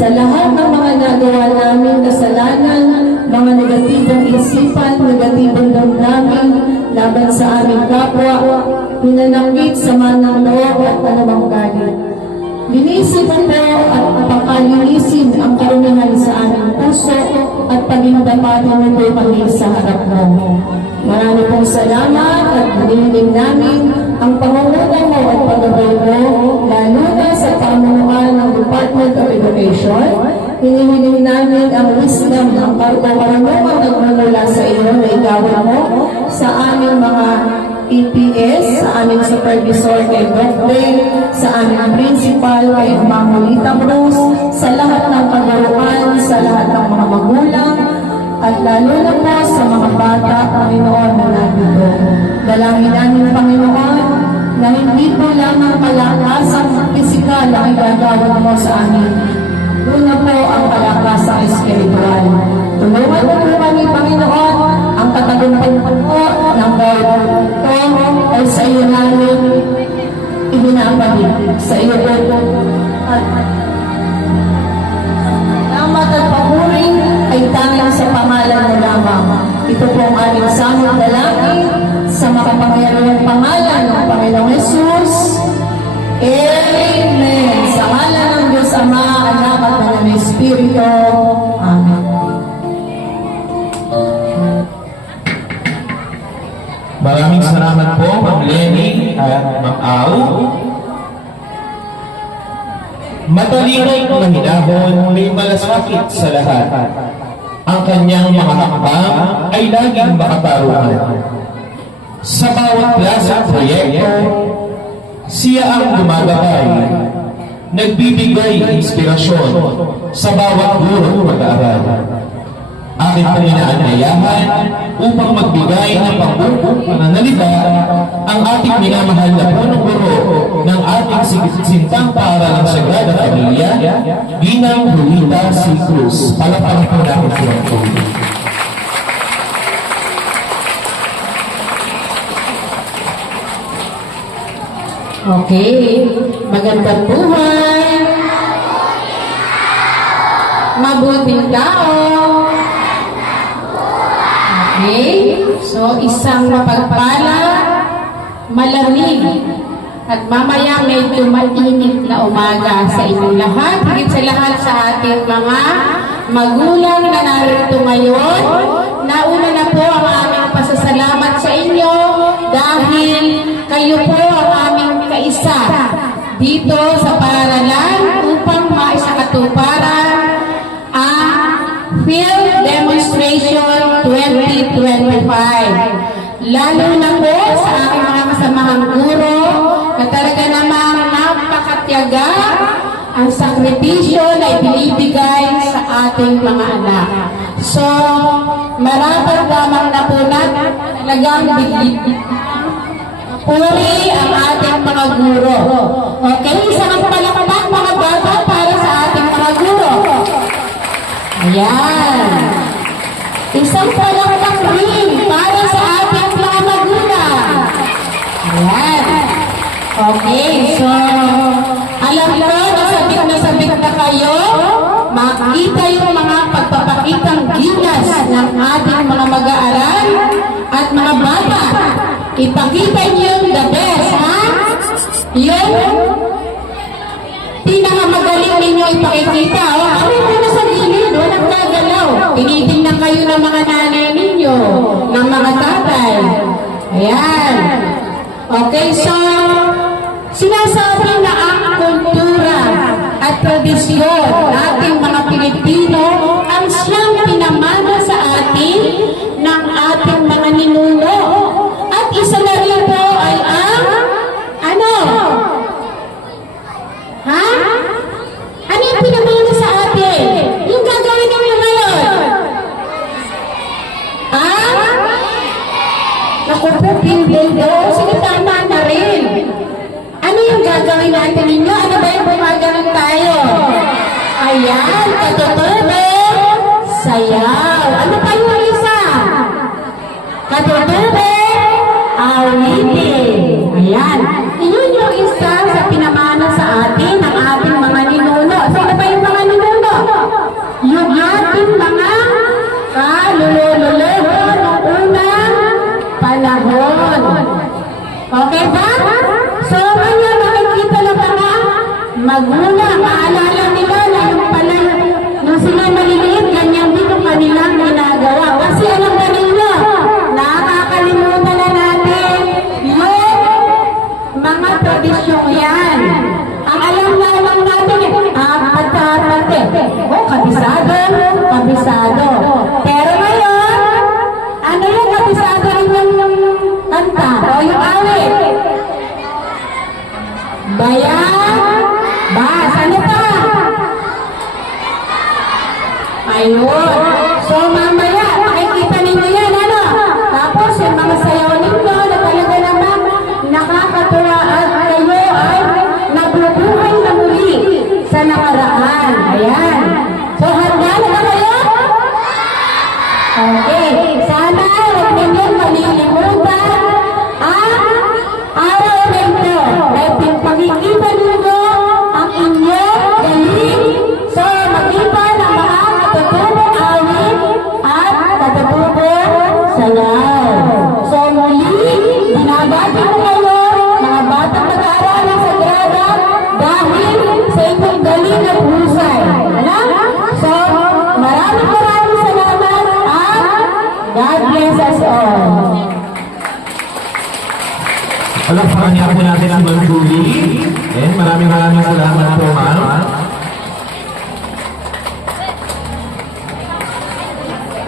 sa lahat ng mga nagawa namin kasalanan, mga negatibong isipan, negatibong damdamin, laban sa aming kapwa, hinanakit sa manang loob at anumang galit. Linisip po at pakalinisin ang karunihan sa aming puso at paghindapatin mo po kami sa harap mo. Marami pong salamat at hinihiling namin ang pangunguna mo at paggabay mo, lalo na sa pamunuan ng Department of Education. Hinihiling namin ang wisdom ng karunungan nagmumula sa iyo na igawin mo sa aming mga EPS, sa aming supervisor kay Doc Beng, sa aming principal kay Ma'am Lita Cruz, sa lahat ng kagaruan, sa lahat ng mga magulang, at lalo na po sa mga bata, Panginoon, na nandito. Dalangin namin, Panginoon, na hindi po lamang kalakasang pisikal ang igagawin mo sa amin. Una po ang kalakasang espiritual. Tulungan mo po kami, Panginoon, ang katagumpay po ng bawat ito ay sa iyo namin ibinabalik. Sa iyo po at salamat at papuring ay tanging sa pangalan mo lamang. Ito po ang aming samang dalangin sa makapangyarihang pangalan ng Panginoong Jesus. Amen. Sa ngalan ng Diyos Ama, Anak at ng Espiritu. Amen. Maraming salamat po, Ma'am Lenny at Ma'am Au. Matalinay na hinahon, may malasakit sa lahat. Ang kanyang mga hakbang ay laging makatarungan. Sa bawat klaseng proyekto, siya ang gumagabay, nagbibigay inspirasyon sa bawat guro at mag-aaral. Akin pong inaanyayahan upang magbigay ng pananalita ang ating minamahal na punong guro ng ating sintang paaralang Sagrada Familia, Ginang Julita C. Cruz. Palakpakan po natin po ang tubig. Okay, magandang buhay, mabuting tao. Okay, so isang mapagpala, malamig, at mamaya medyo mainit na umaga sa inyong lahat, higit sa lahat sa ating mga magulang na narito ngayon. Nauna na po ang aming pasasalamat sa inyo dahil kayo po ang aming kaisa dito sa paaralan upang maisakatuparan ang Field Demonstration 2025. Lalo na po sa aking mga kasamahang guro na talaga namang napakatyaga ang sakripisyo na ibinibigay sa ating mga anak. So, mararamdaman na po natin talagang puri ang ating mga guro. Okay, isang palakpak mga bata para sa ating mga guro. Ayan. Isang palakpak rin para sa ating mga magulang. Ayan. Okay, so alam ko, nasabit na kayo, makita yung mga pagpapakitang ginas ng ating mga mag-aaral at mga bata. Ipakita niyo the best, ha? Yung pinakamagaling ninyo ipakikita. O, ano mo na sa gilid? Walang gagalaw. Tinitingnan kayo ng mga nanay ninyo, ng mga tatay. Ayan. Okay, so, sinasabi na ang kultura at tradisyon ating mga Pilipino ang siyang pinamana sa atin ng ating mga ninuno. At isa na rin po ay ang ano? Ha? Ano yung pinamana sa atin? Yung gagawin namin ngayon? Ha? Naku po, Pilipino. Sige, tama na rin. Ano yung gagawin natin ninyo? Ano ba yung gumaganon tayo? Ayan, katutubo, sayaw. Ano pa yung isa? Katutubo, awitin. Ayan. Yun yung isa sa pinamana sa atin ng ating mga ninuno. Sino ba yung mga ninuno? magulang, maalala nila na yung pala, nung sila maliliit, ganyan din yung kanilang ginagawa. Kasi alam ba ninyo, nakakalimutan na natin yung mga tradisyong yan. Ang alam lamang natin, pagkakate. Kabisado, kabisado. Pero ngayon, ano yung kabisado rin yung kanta o yung awit? Bayan, bas, ano pa? Ayun. So mamaya, makikita ninyo yan, ano? Tapos yung mga sayaw ninyo na talaga naman nakakatuwa at kayo ay nabubuhay na muli sa nakaraan. Ayan. So handa na ba kayo? Okay. Sana huwag ninyong malilimutan ang araw na ito. Dahil pagkikita ninyo ang inyong galing sa magitan ng mga katutubong awit at katutubong sayaw. So muli, binabati ko kayo, mga batang mag-aaral ng Sagrada, dahil sa inyong galing at husay. So, maraming salamat at God bless us all. Palakpakan niya po natin ang Ma'am Julie. Maraming salamat po, ma'am.